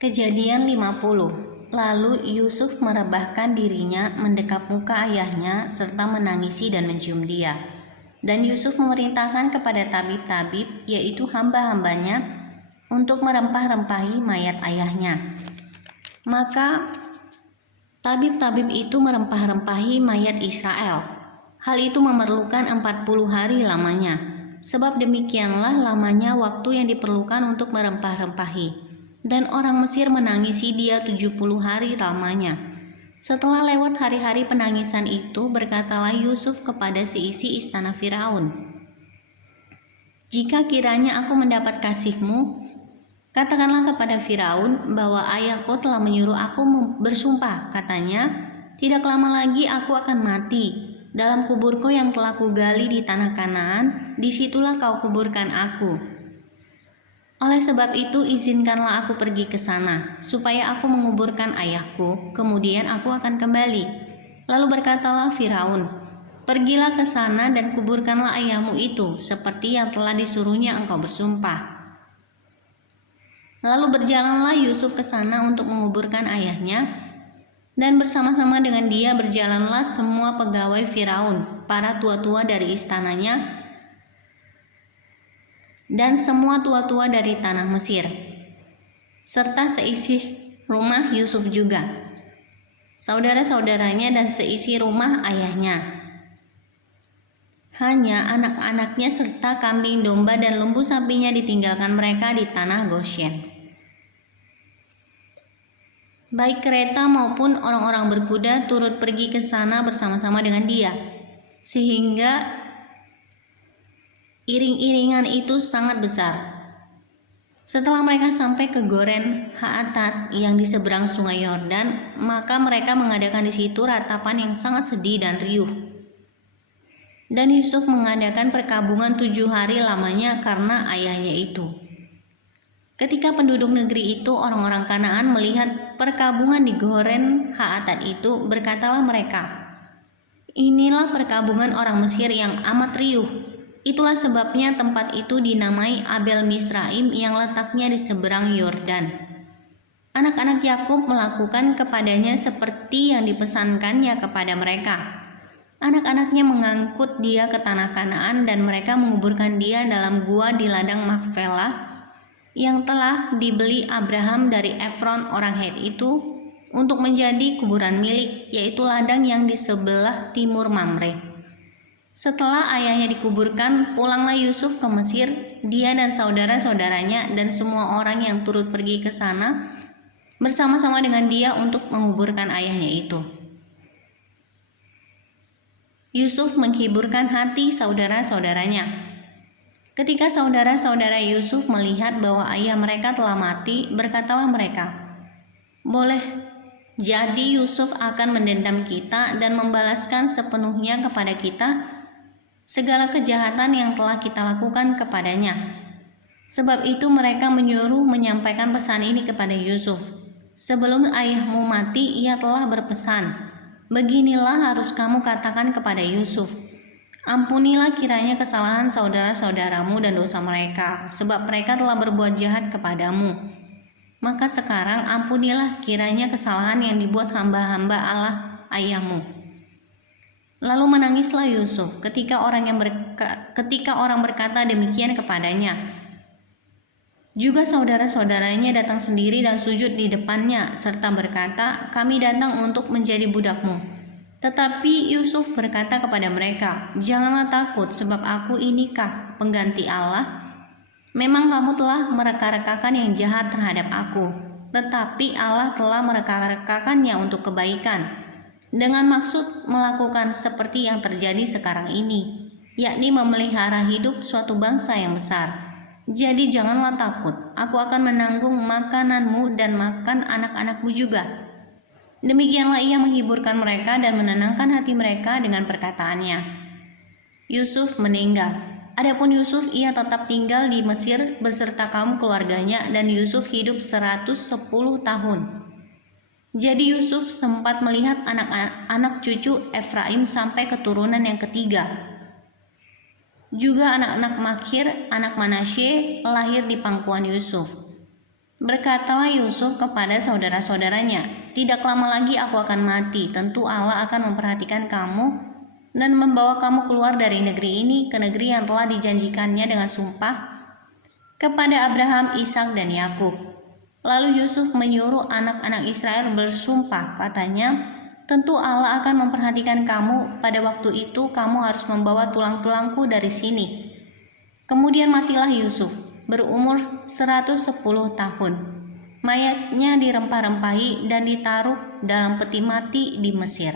Kejadian 50. Lalu Yusuf merebahkan dirinya mendekap muka ayahnya serta menangisi dan mencium dia. Dan Yusuf memerintahkan kepada tabib-tabib, yaitu hamba-hambanya, untuk merempah-rempahi mayat ayahnya. Maka tabib-tabib itu merempah-rempahi mayat Israel. Hal itu memerlukan 40 hari lamanya. Sebab demikianlah lamanya waktu yang diperlukan untuk merempah-rempahi. Dan orang Mesir menangisi dia 70 hari lamanya. Setelah lewat hari-hari penangisan itu, berkatalah Yusuf kepada seisi istana Firaun, "Jika kiranya aku mendapat kasihmu, katakanlah kepada Firaun bahwa ayahku telah menyuruh aku bersumpah. Katanya, tidak lama lagi aku akan mati. Dalam kuburku yang telah kugali di tanah Kanaan, disitulah kau kuburkan aku. Oleh sebab itu izinkanlah aku pergi ke sana, supaya aku menguburkan ayahku, kemudian aku akan kembali." Lalu berkatalah Firaun, "Pergilah ke sana dan kuburkanlah ayahmu itu, seperti yang telah disuruhnya engkau bersumpah." Lalu berjalanlah Yusuf ke sana untuk menguburkan ayahnya, dan bersama-sama dengan dia berjalanlah semua pegawai Firaun, para tua-tua dari istananya, dan semua tua-tua dari tanah Mesir, serta seisi rumah Yusuf juga, saudara-saudaranya dan seisi rumah ayahnya. Hanya anak-anaknya serta kambing domba dan lembu sapinya ditinggalkan mereka di tanah Goshen. Baik kereta maupun orang-orang berkuda turut pergi ke sana bersama-sama dengan dia, sehingga iring-iringan itu sangat besar. Setelah mereka sampai ke Goren Haatat yang di seberang sungai Yordan, maka mereka mengadakan di situ ratapan yang sangat sedih dan riuh. Dan Yusuf mengadakan perkabungan 7 hari lamanya karena ayahnya itu. Ketika penduduk negeri itu, orang-orang Kanaan, melihat perkabungan di Goren Haatat itu, berkatalah mereka, "Inilah perkabungan orang Mesir yang amat riuh." Itulah sebabnya tempat itu dinamai Abel Misraim yang letaknya di seberang Yordan. Anak-anak Yakub melakukan kepadanya seperti yang dipesankannya kepada mereka. Anak-anaknya mengangkut dia ke tanah Kanaan dan mereka menguburkan dia dalam gua di ladang Makfela yang telah dibeli Abraham dari Efron orang Het itu untuk menjadi kuburan milik, yaitu ladang yang di sebelah timur Mamre. Setelah ayahnya dikuburkan, pulanglah Yusuf ke Mesir, dia dan saudara-saudaranya dan semua orang yang turut pergi ke sana bersama-sama dengan dia untuk menguburkan ayahnya itu. Yusuf menghiburkan hati saudara-saudaranya. Ketika saudara-saudara Yusuf melihat bahwa ayah mereka telah mati, berkatalah mereka, "Boleh jadi Yusuf akan mendendam kita dan membalaskan sepenuhnya kepada kita segala kejahatan yang telah kita lakukan kepadanya." Sebab itu mereka menyuruh menyampaikan pesan ini kepada Yusuf. "Sebelum ayahmu mati, ia telah berpesan, 'Beginilah harus kamu katakan kepada Yusuf, ampunilah kiranya kesalahan saudara-saudaramu dan dosa mereka, sebab mereka telah berbuat jahat kepadamu. Maka sekarang ampunilah kiranya kesalahan yang dibuat hamba-hamba Allah ayahmu.'" Lalu menangislah Yusuf ketika orang berkata demikian kepadanya. Juga saudara-saudaranya datang sendiri dan sujud di depannya serta berkata, "Kami datang untuk menjadi budakmu." Tetapi Yusuf berkata kepada mereka, "Janganlah takut, sebab aku inikah pengganti Allah? Memang kamu telah mereka-rekakan yang jahat terhadap aku, tetapi Allah telah mereka-rekakannya untuk kebaikan, dengan maksud melakukan seperti yang terjadi sekarang ini, yakni memelihara hidup suatu bangsa yang besar. Jadi janganlah takut, aku akan menanggung makananmu dan makan anak-anakmu juga." Demikianlah ia menghiburkan mereka dan menenangkan hati mereka dengan perkataannya. Yusuf meninggal. Adapun Yusuf, ia tetap tinggal di Mesir beserta kaum keluarganya, dan Yusuf hidup 110 tahun. Jadi Yusuf sempat melihat anak-anak cucu Efraim sampai keturunan yang ketiga. Juga anak-anak Makhir, anak Manasye, lahir di pangkuan Yusuf. Berkatalah Yusuf kepada saudara-saudaranya, "Tidak lama lagi aku akan mati. Tentu Allah akan memperhatikan kamu dan membawa kamu keluar dari negeri ini ke negeri yang telah dijanjikannya dengan sumpah kepada Abraham, Ishak, dan Yakub." Lalu Yusuf menyuruh anak-anak Israel bersumpah, katanya, "Tentu Allah akan memperhatikan kamu. Pada waktu itu kamu harus membawa tulang-tulangku dari sini." Kemudian matilah Yusuf, berumur 110 tahun. Mayatnya dirempah-rempahi dan ditaruh dalam peti mati di Mesir.